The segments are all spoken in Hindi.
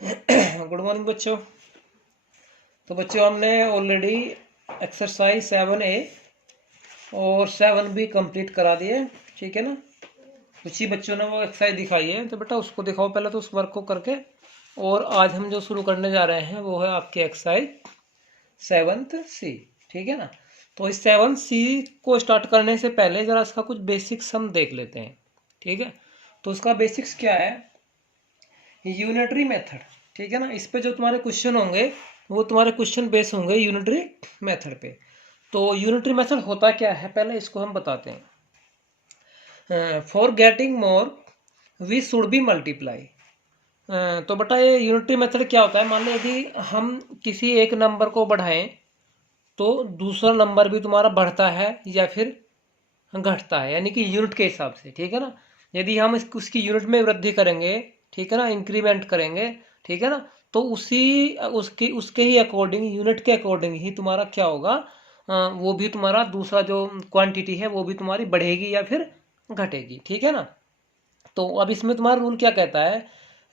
गुड मॉर्निंग बच्चों। तो बच्चों हमने ऑलरेडी एक्सरसाइज 7A और 7B कंप्लीट करा दिए, ठीक है ना। कुछ ही बच्चों ने वो एक्सरसाइज दिखाई है, तो बेटा उसको दिखाओ पहले तो उस वर्क को करके। और आज हम जो शुरू करने जा रहे हैं वो है आपकी एक्सरसाइज 7C, ठीक है ना। तो इस 7C को स्टार्ट करने से पहले ज़रा इसका कुछ बेसिक्स हम देख लेते हैं, ठीक है। तो उसका बेसिक्स क्या है, यूनिटरी मेथड, ठीक है ना। इस पे जो तुम्हारे क्वेश्चन होंगे वो तुम्हारे क्वेश्चन बेस होंगे यूनिटरी मेथड पे। तो यूनिटरी मेथड होता क्या है पहले इसको हम बताते हैं। For getting more we should be multiply. तो बेटा ये यूनिटरी मेथड क्या होता है, मान लो यदि हम किसी एक नंबर को बढ़ाएं तो दूसरा नंबर भी तुम्हारा बढ़ता है या फिर घटता है, यानी कि यूनिट के हिसाब से, ठीक है ना। यदि हम उसकी यूनिट में वृद्धि करेंगे, ठीक है ना, इंक्रीमेंट करेंगे, ठीक है ना, तो उसी उसकी उसके ही अकॉर्डिंग, यूनिट के अकॉर्डिंग ही तुम्हारा क्या होगा, वो भी तुम्हारा दूसरा जो क्वांटिटी है वो भी तुम्हारी बढ़ेगी या फिर घटेगी, ठीक है ना। तो अब इसमें तुम्हारा रूल क्या कहता है,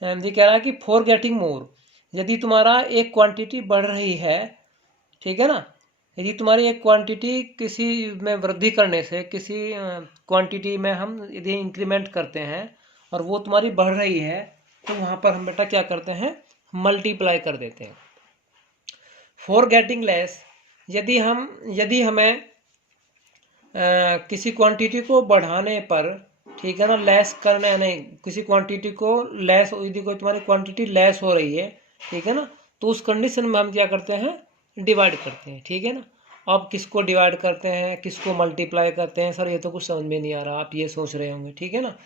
ये कह रहा है कि फॉर गेटिंग मोर, यदि तुम्हारा एक क्वांटिटी बढ़ रही है, ठीक है ना, यदि तुम्हारी एक क्वांटिटी किसी में वृद्धि करने से, किसी क्वांटिटी में हम यदि इंक्रीमेंट करते हैं और वो तुम्हारी बढ़ रही है, तो वहाँ पर हम बेटा क्या करते हैं, मल्टीप्लाई कर देते हैं। फॉर गेटिंग लेस, यदि हमें किसी क्वांटिटी को बढ़ाने पर, ठीक है ना, लेस करने नहीं, किसी क्वांटिटी को लेस, यदि कोई तुम्हारी क्वांटिटी लेस हो रही है, ठीक है ना, तो उस कंडीशन में हम क्या करते हैं, डिवाइड करते हैं, ठीक है ना। अब किसको डिवाइड करते हैं, किसको मल्टीप्लाई करते हैं, सर ये तो कुछ समझ में नहीं आ रहा, आप ये सोच रहे होंगे, ठीक है ना।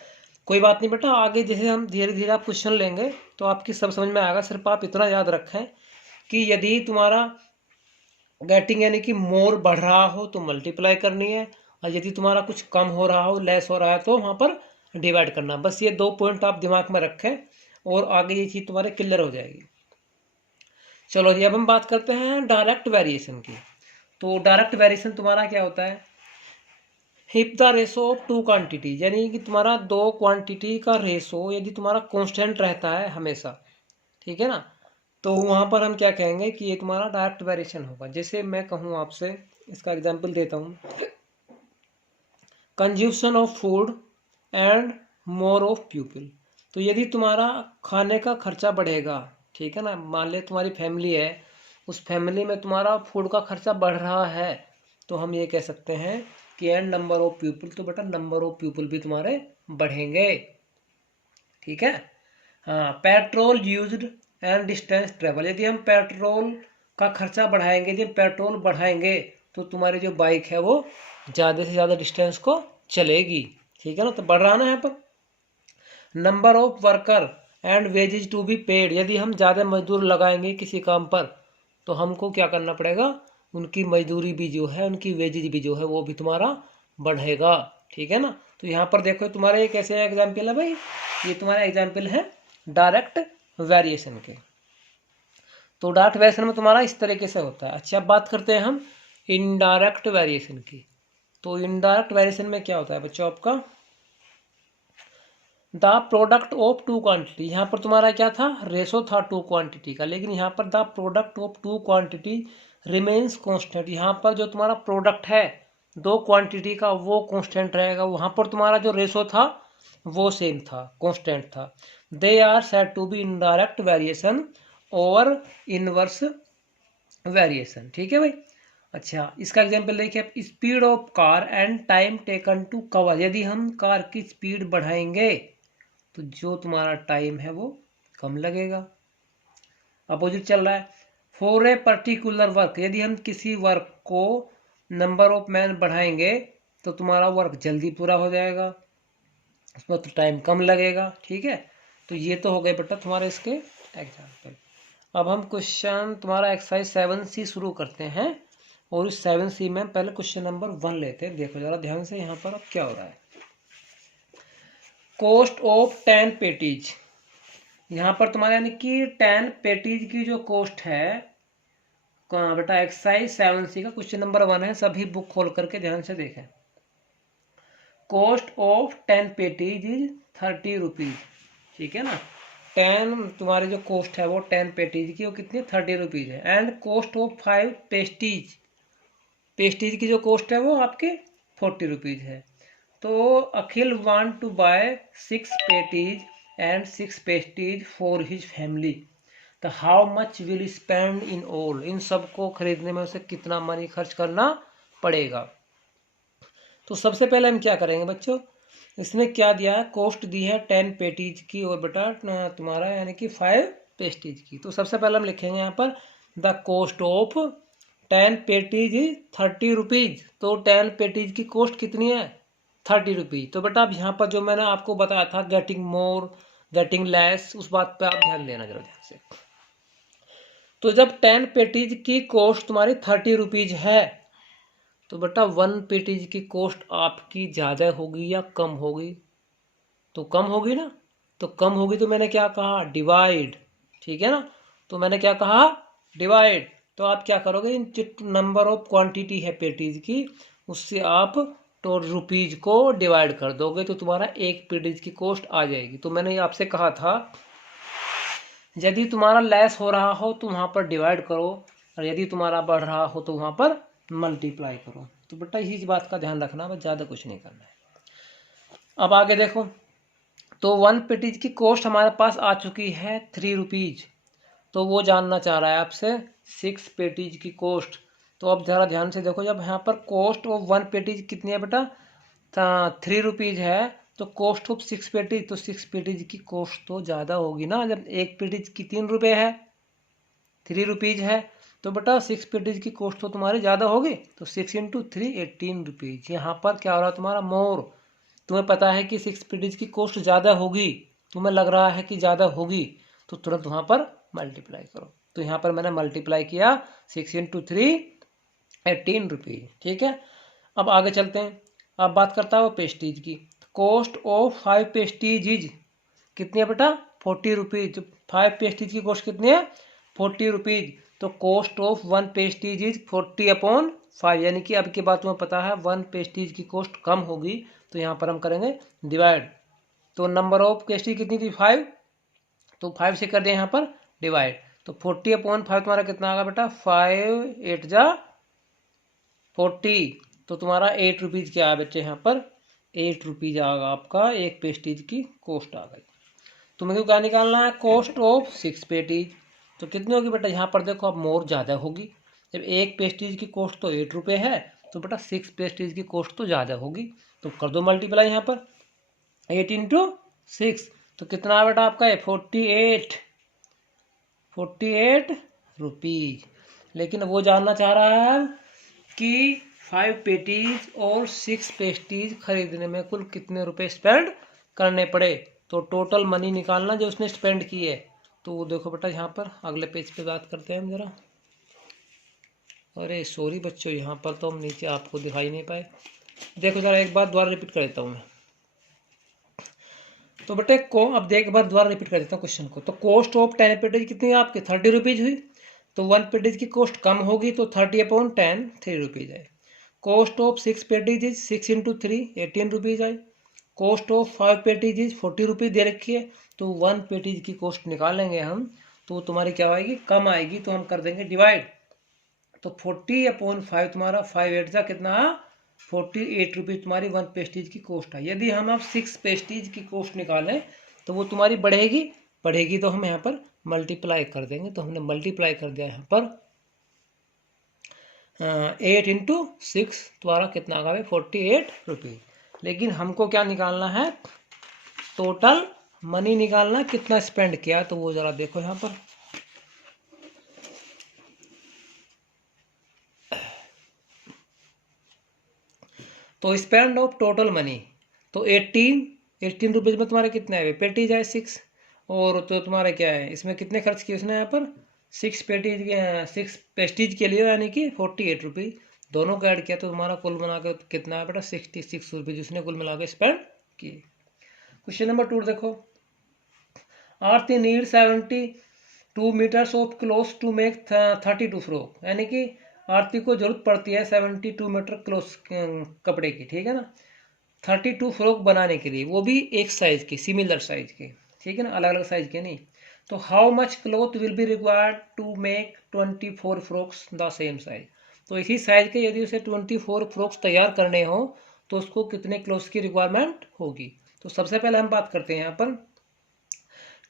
कोई बात नहीं बेटा, आगे जैसे हम धीरे धीरे आप क्वेश्चन लेंगे तो आपकी सब समझ में आएगा। सिर्फ आप इतना याद रखें कि यदि तुम्हारा गेटिंग यानी कि मोर बढ़ रहा हो तो मल्टीप्लाई करनी है, और यदि तुम्हारा कुछ कम हो रहा हो, लेस हो रहा है, तो वहाँ पर डिवाइड करना। बस ये 2 पॉइंट आप दिमाग में रखें और आगे ये चीज़ तुम्हारे क्लियर हो जाएगी। चलो जी, अब हम बात करते हैं डायरेक्ट वेरिएशन की। तो डायरेक्ट वेरिएशन तुम्हारा क्या होता है, if the ratio of two quantity, यानी कि तुम्हारा दो क्वांटिटी का रेशो यदि तुम्हारा कांस्टेंट रहता है हमेशा, ठीक है ना, तो वहाँ पर हम क्या कहेंगे कि ये तुम्हारा डायरेक्ट वेरिएशन होगा। जैसे मैं कहूँ आपसे, इसका एग्जांपल देता हूँ, consumption of food and more of people. तो यदि तुम्हारा खाने का खर्चा बढ़ेगा, ठीक है ना, मान ले तुम्हारी फैमिली है, उस फैमिली में तुम्हारा फूड का खर्चा बढ़ रहा है, तो हम ये कह सकते हैं कि एंड नंबर ऑफ पीपल, तो बेटा नंबर ऑफ पीपल भी तुम्हारे बढ़ेंगे, ठीक है। हाँ, petrol used and distance travel, यदि हम पेट्रोल का खर्चा बढ़ाएंगे, यदि पेट्रोल बढ़ाएंगे तो तुम्हारी जो बाइक है वो ज़्यादा से ज़्यादा डिस्टेंस को चलेगी, ठीक है ना, तो बढ़ रहा ना यहाँ पर। Number of worker and wages to be paid, यदि हम ज़्यादा मजदूर लगाएंगे किसी काम पर तो हमको क्या करना पड़ेगा, उनकी मजदूरी भी जो है, उनकी वेजेज भी जो है वो भी तुम्हारा बढ़ेगा, ठीक है ना। तो यहाँ पर देखो तुम्हारे ये कैसे एग्जाम्पल है भाई, ये तुम्हारा एग्जाम्पल है डायरेक्ट वेरिएशन के। तो डायरेक्ट वेरिएशन में तुम्हारा इस तरीके से होता है। अच्छा, अब बात करते हैं हम इनडायरेक्ट वेरिएशन की। तो इनडायरेक्ट वेरिएशन में क्या होता है बच्चों आपका, the product of two quantity, यहाँ पर तुम्हारा क्या था, रेशो था टू क्वांटिटी का, लेकिन यहाँ पर the product of two quantity remains constant, यहाँ पर जो तुम्हारा प्रोडक्ट है दो क्वांटिटी का वो कांस्टेंट रहेगा, वहाँ पर तुम्हारा जो रेशो था वो सेम था, कांस्टेंट था। They are said to be indirect variation और इनवर्स वेरिएशन, ठीक है भाई। अच्छा, इसका एग्जांपल देखिए, speed of car and time taken to cover, यदि हम कार की स्पीड बढ़ाएंगे तो जो तुम्हारा टाइम है वो कम लगेगा, अपोजिट चल रहा है। फॉर ए पर्टिकुलर वर्क, यदि हम किसी वर्क को नंबर ऑफ मैन बढ़ाएंगे तो तुम्हारा वर्क जल्दी पूरा हो जाएगा, उसमें तो टाइम कम लगेगा, ठीक है। तो ये तो हो गए बेटा तुम्हारे इसके एग्जाम्पल। अब हम क्वेश्चन तुम्हारा एक्सरसाइज 7C शुरू करते हैं, और इस 7C में पहले क्वेश्चन नंबर 1 लेते हैं। देखो जरा ध्यान से यहाँ पर अब क्या हो रहा है, कॉस्ट ऑफ 10 पेटीज, यहाँ पर तुम्हारा यानी कि 10 पेटीज की जो कॉस्ट है, कहाँ बेटा, एक्सरसाइज 7C का क्वेश्चन नंबर 1 है, सभी बुक खोल करके ध्यान से देखें। Cost of 10 patties is 30 rupees, ठीक है ना। 10 तुम्हारी जो कॉस्ट है वो 10 पेटीज की, वो कितनी 30 रुपीज़ है। And cost of 5 pastries, pastries की जो कॉस्ट है वो आपके 40 रुपीज़ है। तो Akhil want to buy 6 patties and 6 pastries for his family, तो how much will spend in all, इन सब को खरीदने में उसे कितना मनी खर्च करना पड़ेगा। तो सबसे पहले हम क्या करेंगे बच्चों, इसने क्या दिया है, कॉस्ट दी है 10 पेटीज की और बेटा तुम्हारा यानी कि 5 पेस्टीज की। तो सबसे पहले हम लिखेंगे यहाँ पर the cost of 10 patties 30 rupees. तो 10 पेटीज की कॉस्ट कितनी है 30 रुपीज़। तो बेटा अब यहाँ पर जो मैंने आपको बताया था गेटिंग मोर गेटिंग लेस, उस बात पे आप ध्यान देना जरा ध्यान से। तो जब 10 पेटीज की कॉस्ट तुम्हारी 30 रुपीज़ है तो बेटा 1 पेटीज की कॉस्ट आपकी ज़्यादा होगी या कम होगी, तो कम होगी ना। तो कम होगी तो मैंने क्या कहा डिवाइड, ठीक है ना। तो मैंने क्या कहा डिवाइड। तो आप क्या करोगे, इन नंबर ऑफ क्वांटिटी है पेटीज की उससे आप तो रुपीज को डिवाइड कर दोगे तो तुम्हारा एक पेटीज की कॉस्ट आ जाएगी। तो मैंने आपसे कहा था यदि तुम्हारा लेस हो रहा हो तो वहाँ पर डिवाइड करो और यदि तुम्हारा बढ़ रहा हो तो वहाँ पर मल्टीप्लाई करो। तो बेटा इसी बात का ध्यान रखना, बस ज़्यादा कुछ नहीं करना है। अब आगे देखो, तो 1 पेटीज की कॉस्ट हमारे पास आ चुकी है 3 रुपीज़। तो वो जानना चाह रहा है आपसे 6 पेटीज की कॉस्ट। तो अब ज़रा ध्यान से देखो, जब यहाँ पर कॉस्ट ऑफ 1 पेटीज कितनी है बेटा 3 रुपीज़ है, तो कॉस्ट ऑफ 6 पेटीज, तो 6 पेटीज की कॉस्ट तो ज़्यादा होगी ना। जब एक पेटीज की 3 रुपये है 3 रुपीज़ है तो बेटा 6 पेटीज की कॉस्ट तो तुम्हारी ज़्यादा होगी। तो 6 इंटू 3 18 रुपीज़। यहाँ पर क्या हो रहा है तुम्हारा मोर, तुम्हें पता है कि 6 पेटीज की कॉस्ट ज़्यादा होगी, तुम्हें लग रहा है कि ज़्यादा होगी तो तुरंत वहाँ पर मल्टीप्लाई करो। तो यहाँ पर मैंने मल्टीप्लाई किया 6 इंटू 3 18 रुपीज़, ठीक है। अब आगे चलते हैं। अब बात करता हूँ पेस्टीज की। कॉस्ट ऑफ 5 पेस्टीज इज कितनी है बेटा 40 रुपीज़। तो 5 पेस्टीज की कॉस्ट कितनी है 40 रुपीज़। तो कॉस्ट ऑफ 1 पेस्टीज इज 40/5, यानी कि अब की बात तुम्हें पता है 1 पेस्टीज की कॉस्ट कम होगी तो यहाँ पर हम करेंगे डिवाइड। तो नंबर ऑफ पेस्टीज कितनी थी 5, तो 5 से कर दिया यहाँ पर डिवाइड। तो 40/5 तुम्हारा कितना आएगा बेटा 5 8 जा 40। तो तुम्हारा 8 रुपीज़ क्या है बच्चे, यहाँ पर 8 रुपीज़ आएगा आपका एक पेस्टीज की कॉस्ट आ गई। तुम्हें क्या निकालना है कॉस्ट ऑफ 6 पेटीज। तो कितनी होगी बेटा, यहाँ पर देखो अब मोर ज़्यादा होगी। जब एक पेस्टीज की कॉस्ट तो 8 रुपये है तो बेटा 6 पेस्टीज की कॉस्ट तो ज़्यादा होगी। तो कर दो मल्टीप्लाई यहाँ पर 8 इंटू 6, तो कितना बेटा आपका है 48 रुपीज़। लेकिन वो जानना चाह रहा है कि 5 पेटीज और 6 पेस्टीज खरीदने में कुल कितने रुपए स्पेंड करने पड़े। तो टोटल मनी निकालना जो उसने स्पेंड की है। तो वो देखो बेटा यहाँ पर अगले पेज पे बात करते हैं हम जरा। अरे सॉरी बच्चों, यहाँ पर तो हम नीचे आपको दिखाई नहीं पाए। देखो जरा एक बार दोबारा रिपीट कर देता हूँ मैं। तो बेटे को अब देख एक बार दोबारा रिपीट कर देता हूँ क्वेश्चन को। तो कॉस्ट ऑफ 10 पेटीज कितनी है आपकी 30 रुपीज़ हुई। तो 1 पेटीज की कॉस्ट कम होगी तो 30/10 3 रुपीज़ है। Cost of 6 patties is 6 into 3 18 rupees आई। Cost of 5 patties is 40 rupees दे रखी है। तो 1 पेटीज की कॉस्ट निकालेंगे हम तो तुम्हारी क्या आएगी कम आएगी, तो हम कर देंगे डिवाइड। तो 40/5 तुम्हारा 5 8 जा कितना 48 रुपीज़ तुम्हारी 1 पेस्टीज की कॉस्ट है। यदि हम अब 6 पेस्टीज की कॉस्ट निकालें तो वो तुम्हारी बढ़ेगी तो हम यहाँ पर मल्टीप्लाई कर देंगे। तो हमने मल्टीप्लाई कर दिया यहाँ पर 8 इंटू 6 तुम्हारा कितना आ गया 48 रुपीज़। लेकिन हमको क्या निकालना है टोटल मनी निकालना, कितना स्पेंड किया। तो वो ज़रा देखो यहाँ पर। तो स्पेंड ऑफ टोटल मनी तो 18 रुपीज़ में तुम्हारे कितने आए पेटीज है 6, और तो तुम्हारे क्या है इसमें कितने खर्च किए उसने यहाँ पर 6 पेस्टीज के लिए, यानी कि 48 रुपीज़ दोनों का ऐड किया तो तुम्हारा कुल मिला के कितना है बेटा 66 रुपीज़ उसने कुल मिला के स्पेंड किए। क्वेश्चन नंबर 2 देखो। Aarti need 72 metres of cloth to make 32 frock, यानी कि आरती को जरूरत पड़ती है 72 मीटर क्लोथ कपड़े की, ठीक है ना, 32 फ्रॉक बनाने के लिए, वो भी एक साइज के सिमिलर साइज के, ठीक है ना, अलग अलग साइज के नहीं। तो how much cloth will be required to make 24 frocks the same size. तो इसी साइज के यदि उसे 24 फ्रॉक्स तैयार करने हो तो उसको कितने क्लॉथ्स की रिक्वायरमेंट होगी। तो सबसे पहले हम बात करते हैं यहाँ पर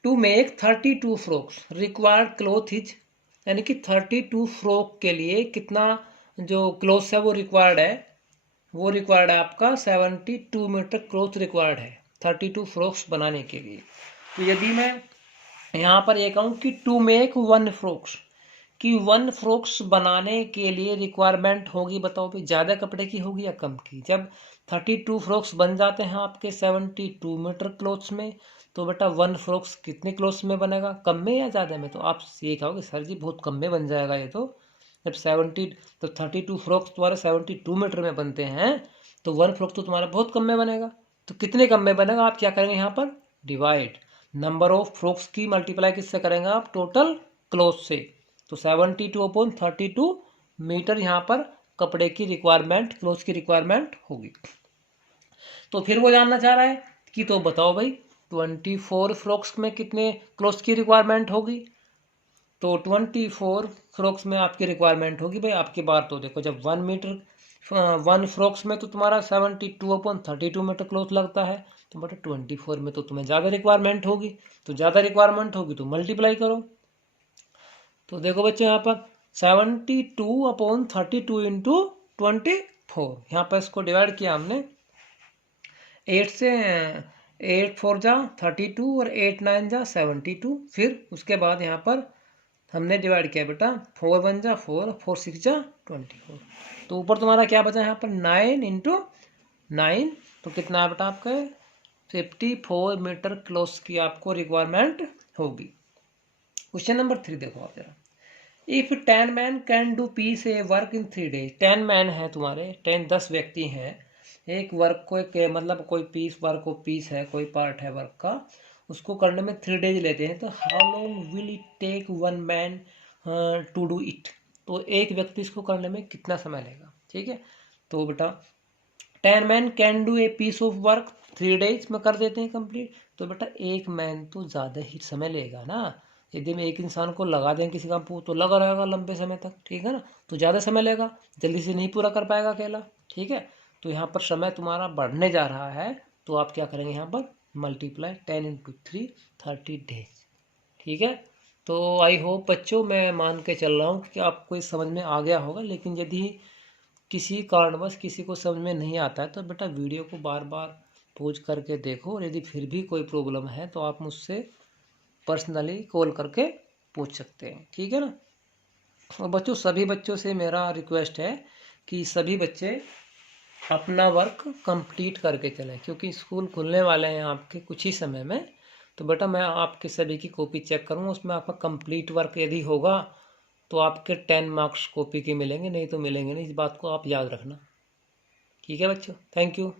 to make 32 frocks required cloth is, यानी कि 32 फ्रॉक के लिए कितना जो क्लॉथ्स है वो रिक्वायर्ड है, वो रिक्वायर्ड है आपका 72 मीटर क्लॉथ रिक्वायर्ड है 32 फ्रॉक्स बनाने के लिए। तो यदि मैं यहाँ पर ये कहूँ कि टू मेक 1 फ्रॉक्स, कि 1 फ्रॉक्स बनाने के लिए रिक्वायरमेंट होगी, बताओ भाई ज़्यादा कपड़े की होगी या कम की। जब 32 फ्रॉक्स बन जाते हैं आपके 72 मीटर क्लॉथ्स में, तो बेटा 1 फ्रॉक्स कितने क्लॉथ्स में बनेगा, कम में या ज़्यादा में। तो आप ये कहोगे सर जी बहुत कम में बन जाएगा ये तो, जब 32 फ्रॉक्स तुम्हारे 72 मीटर में बनते हैं तो 1 फ्रॉक्स तो तुम्हारा बहुत कम में बनेगा। तो कितने कम में बनेगा, आप क्या करेंगे यहाँ पर डिवाइड नंबर ऑफ फ्रॉक्स की मल्टीप्लाई किससे करेंगे आप, टोटल क्लॉथ से। तो 72/32 मीटर यहाँ पर कपड़े की रिक्वायरमेंट, क्लॉथ की रिक्वायरमेंट होगी। तो फिर वो जानना चाह रहा है कि तो बताओ भाई 24 फ्रॉक्स में कितने क्लॉथ की रिक्वायरमेंट होगी। तो 24 फ्रॉक्स में आपकी रिक्वायरमेंट होगी भाई आपकी बार। तो देखो जब 1 फ्रॉक्स में तो तुम्हारा 72/32 मीटर क्लॉथ लगता है, तो बटा 24 में तो तुम्हें ज़्यादा रिक्वायरमेंट होगी। तो ज़्यादा रिक्वायरमेंट होगी तो मल्टीप्लाई करो। तो देखो बच्चे यहाँ पर 72/32 इंटू 24, यहाँ पर इसको डिवाइड किया हमने 8 से, 8 4 जा 32 और 8 9 जा 72। फिर उसके बाद यहाँ पर हमने डिवाइड किया बेटा 4 1 जा 4, 4 6 जा 24। तो ऊपर तुम्हारा क्या बचा यहाँ पर 9 इंटू 9, तो कितना है बेटा आपका 54 मीटर क्लॉथ की आपको रिक्वायरमेंट होगी। क्वेश्चन नंबर 3 देखो आप जरा। If 10 man can do piece a work in 3 days, 10 man है तुम्हारे, 10 व्यक्ति हैं, एक वर्क को एक मतलब कोई पीस वर्क को पीस है, कोई पार्ट है वर्क का, उसको करने में 3 days लेते हैं। तो how long will it take 1 man to do it. तो एक व्यक्ति इसको करने में कितना समय लेगा, ठीक है। तो बेटा 10 man can do a piece of work 3 days में कर देते हैं कंप्लीट। तो बेटा एक मैन तो ज़्यादा ही समय लेगा ना, यदि हम एक इंसान को लगा दें किसी काम को तो लगा रहेगा लंबे समय तक, ठीक है ना, तो ज़्यादा समय लेगा, जल्दी से नहीं पूरा कर पाएगा अकेला, ठीक है। तो यहाँ पर समय तुम्हारा बढ़ने जा रहा है, तो आप क्या करेंगे यहाँ पर मल्टीप्लाई 10 इंटू 3 30 days, ठीक है। तो आई होप बच्चों मैं मान के चल रहा हूँ कि आपको इस समझ में आ गया होगा। लेकिन यदि किसी कारणवश किसी को समझ में नहीं आता है तो बेटा वीडियो को बार बार पॉज करके देखो, और यदि फिर भी कोई प्रॉब्लम है तो आप मुझसे पर्सनली कॉल करके पूछ सकते हैं, ठीक है ना। और बच्चों सभी बच्चों से मेरा रिक्वेस्ट है कि सभी बच्चे अपना वर्क कंप्लीट करके चलें, क्योंकि स्कूल खुलने वाले हैं आपके कुछ ही समय में। तो बेटा मैं आपके सभी की कॉपी चेक करूँगा, उसमें आपका कंप्लीट वर्क यदि होगा तो आपके 10 मार्क्स कॉपी के मिलेंगे, नहीं तो मिलेंगे नहीं। इस बात को आप याद रखना, ठीक है बच्चों। Thank you.